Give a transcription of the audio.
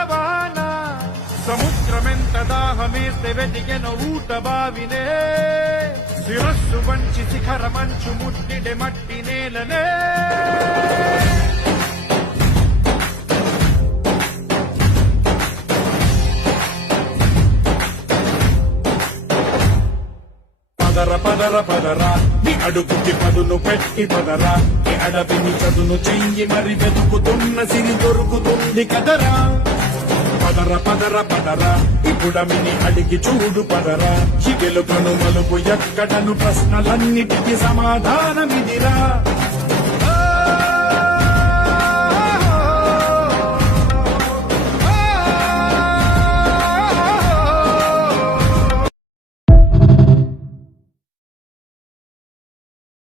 పూలవాన సముద్రమెంత దాహమేస్తే వెతికెను ఊట బావినే శిరస్సు వంచి శిఖర మంచు ముట్టిడే మట్టి నేలనే పదర పదర పదరా నీ అడుగుకి పదును పెట్టి పదరా నీ అడవిని చదును చెయ్యి మరి వెతుకుతున్న సిరి దొరుకుతుంది కదరా పదర పదర పదరా ఇప్పుడమిని అడిగి చూడు పదరా ఈ వెలుగును మలుపు ఎక్కడను ప్రశ్నలన్నిటికీ సమాధానమిదిరా